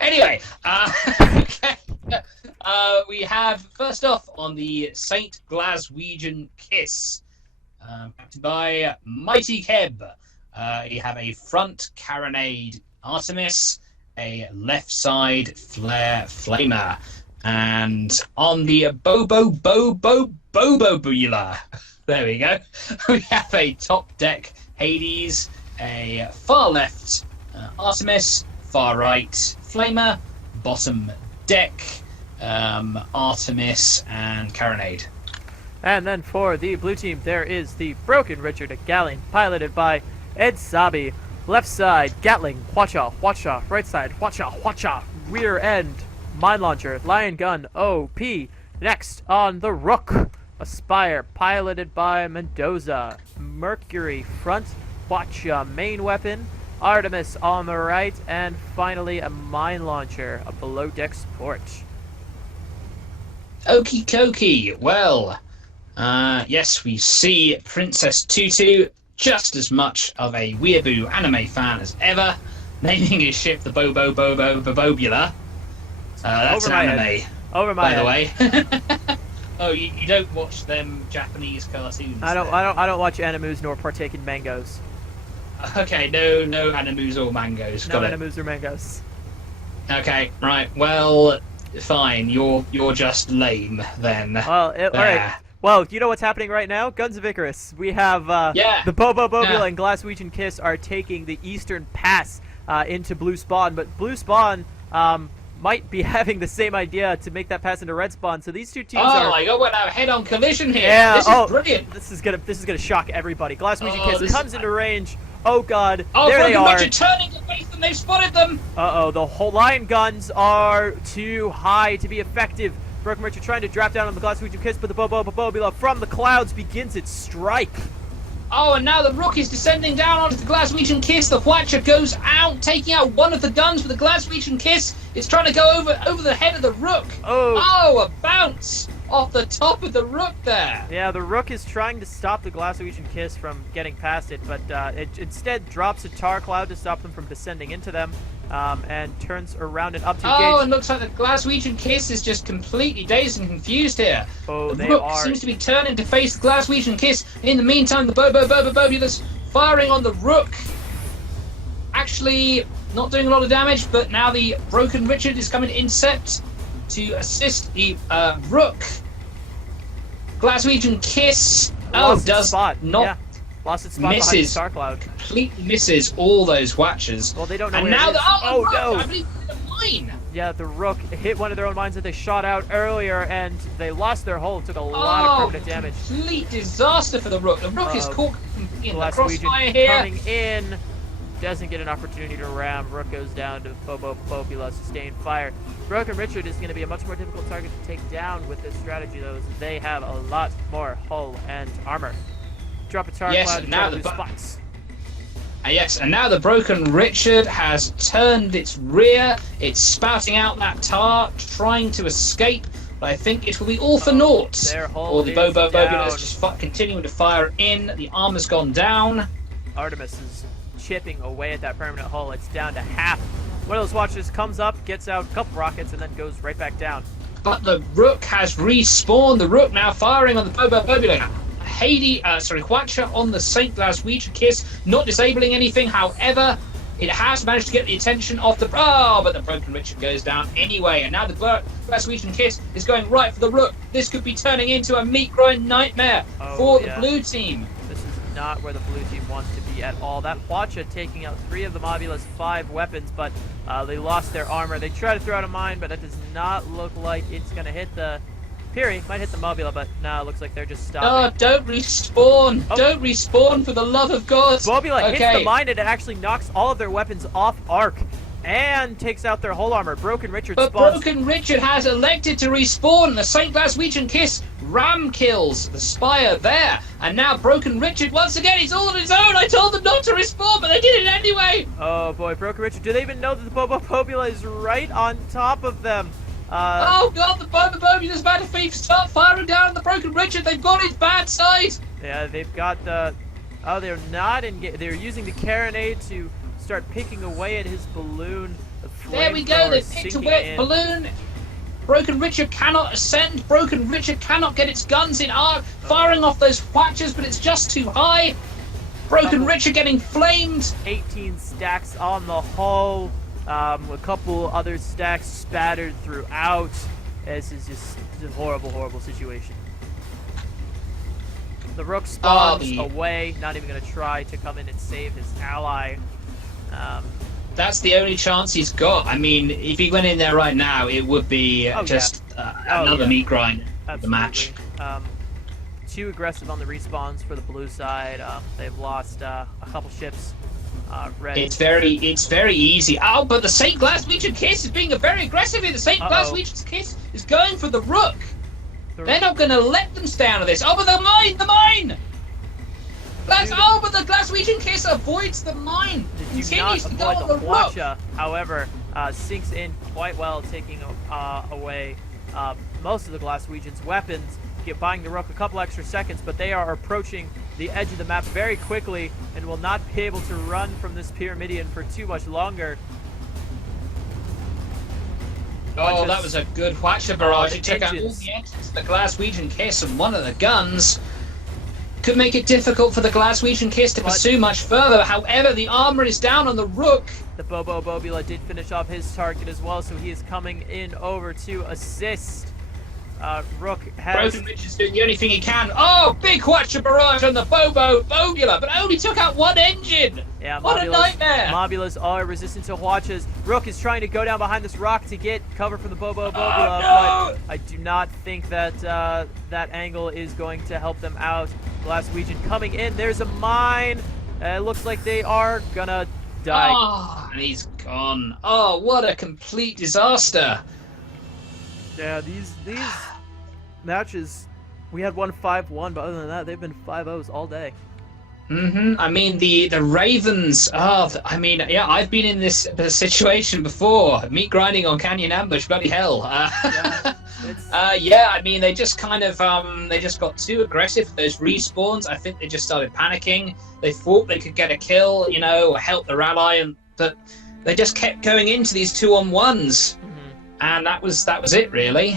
Anyway, okay. We have first off on the Saint Glaswegian Kiss, captained by Mighty Keb. You have a front Carronade Artemis, a left side Flare Flamer, and on the Bobobula, there we go, we have a top deck Hades, a far left Artemis, far right Flamer, bottom deck Artemis and Carronade. And then for the blue team, there is the Broken Richard, a Galleon, piloted by Ed Sabi. Left side, Gatling, Hwacha. Right side, Hwacha. Rear end, Mine Launcher, Lion Gun, OP. Next on the Rook, Aspire, piloted by Mendoza. Mercury, front, Hwacha, main weapon. Artemis on the right, and finally a Mine Launcher, a below deck sport. Okie dokie. Well, yes, we see Princess Tutu, just as much of a weeaboo anime fan as ever, naming his ship the Bobobula. That's an anime, by the way. Oh, you don't watch them Japanese cartoons? I don't watch animus nor partake in mangoes. Okay, no animus or mangoes. No animus or mangoes. Okay, right. Well, fine. You're just lame then. Well, all right. Well, you know what's happening right now? Guns of Icarus. We have the Bobobula and Glaswegian Kiss are taking the Eastern Pass into Blue Spawn, but Blue Spawn might be having the same idea to make that pass into Red Spawn. So these two teams are. Oh my God! We're now head-on collision here. Yeah. This is brilliant. This is gonna shock everybody. Glaswegian Kiss comes into range. Oh God! Oh, there they are. Richard turning to face them. They've spotted them. Uh-oh, the whole line guns are too high to be effective. Broken Richard trying to drop down on the Glaswegian Kiss, but the Bobobula from the clouds begins its strike. Oh, and now the Rook is descending down onto the Glaswegian Kiss. The Hwacha goes out, taking out one of the guns for the Glaswegian Kiss. It's trying to go over the head of the Rook. Oh, a bounce off the top of the Rook there. Yeah, the Rook is trying to stop the Glaswegian Kiss from getting past it, but it instead drops a tar cloud to stop them from descending into them, and turns around and up to engage. Oh, and looks like the Glaswegian Kiss is just completely dazed and confused here. Oh, the Rook seems to be turning to face the Glaswegian Kiss. In the meantime, the Bobobula's firing on the Rook. Actually, not doing a lot of damage, but now the Broken Richard is coming to intercept to assist the Rook. Glaswegian Kiss Lost its spot. misses behind the star cloud. Completely misses all those Hwachas. Well, they don't know and where now it is. Oh Rook, no! I believe it's a mine. Yeah, the Rook hit one of their own mines that they shot out earlier, and they lost their hull. Took a lot of permanent damage. Complete disaster for the Rook. The Rook is caught in the crossfire here. Coming in. Doesn't get an opportunity to ram. Rook goes down to Bobobula, sustained fire. Broken Richard is going to be a much more difficult target to take down with this strategy, though, as they have a lot more hull and armor. Drop a tar cloud and try to lose spots. Yes, and now the Broken Richard has turned its rear. It's spouting out that tar, trying to escape. But I think it will be all for naught. Or the Bobobula is just continuing to fire in. The armor's gone down. Artemis is chipping away at that permanent hull. It's down to half. One of those Hwachas comes up, gets out a couple rockets, and then goes right back down. But the Rook has respawned. The Rook now firing on the Bobobula. Hwacha on the Saint Glaswegian Kiss, not disabling anything. However, it has managed to get the attention of the... Oh, but the Broken Richard goes down anyway. And now the Glaswegian Kiss is going right for the Rook. This could be turning into a meat-grind nightmare for the blue team. This is not where the blue team wants to be at all. That Hwacha taking out 3 of the Mobula's 5 weapons, but they lost their armor. They try to throw out a mine, but that does not look like it's going to hit the... Piri might hit the Mobula, but no, it looks like they're just stopping. Oh, don't respawn! Oh. Don't respawn, for the love of God! Mobula hits the mine, and it actually knocks all of their weapons off arc and takes out their whole armor. Broken Richard spawns. But Broken Richard has elected to respawn. The Saint Glaswegian Kiss ram kills the Spire there. And now Broken Richard, once again, he's all on his own. I told them not to respawn, but they did it anyway! Oh boy, Broken Richard, do they even know that the Bobobula is right on top of them? Oh God, the Bobobula's about to start firing down on the Broken Richard. They've got his bad side. Yeah, they've got the... Oh, they're not engaged. They're using the Carronade to start picking away at his balloon. There we go. They picked a wet balloon. Broken Richard cannot ascend. Broken Richard cannot get its guns in arc, firing off those flashes, but it's just too high. Broken Richard getting flamed. 18 stacks on the hull. A couple other stacks spattered throughout. This is just a horrible, horrible situation. The Rook spawns away, not even going to try to come in and save his ally. That's the only chance he's got. I mean, if he went in there right now, it would be another meat grind of the match. Too aggressive on the respawns for the blue side. They've lost a couple ships. Red. It's very easy. Oh, but the St. Glaswegian Kiss is being very aggressive here. The St. Glaswegian Kiss is going for the Rook. They're not going to let them stay out of this. Oh, but the mine! But the Glaswegian Kiss avoids the mine. Continues to go on the Rook. However, sinks in quite well, taking away most of the Glaswegian's weapons, buying the Rook a couple extra seconds, but they are approaching the edge of the map very quickly and will not be able to run from this Pyramidion for too much longer. Oh, that was a good Watcher barrage. It took out all the exits of the Glaswegian Kiss and one of the guns. Could make it difficult for the Glaswegian Kiss to pursue much further. However, the armor is down on the Rook. The Bobo Bobula did finish off his target as well, so he is coming in over to assist. Rook has... Broken Richard's doing the only thing he can. Oh, big Watcher barrage on the Bobo Bobula, but only took out one engine. Yeah, what a nightmare. Mobulas are resistant to Watches. Rook is trying to go down behind this rock to get cover from the Bobo Bobula, but I do not think that that angle is going to help them out. Glaswegian coming in. There's a mine. It looks like they are gonna die. Oh, and he's gone. Oh, what a complete disaster. Yeah, these matches, we had one 5-1, but other than that, they've been 5-0s all day. I mean, the Ravens, I mean, yeah, I've been in this situation before. Meat grinding on Canyon Ambush, bloody hell. Yeah, I mean, they just kind of, they just got too aggressive with those respawns. I think they just started panicking. They thought they could get a kill, you know, or help their ally, but they just kept going into these 2-on-1s. And that was it, really.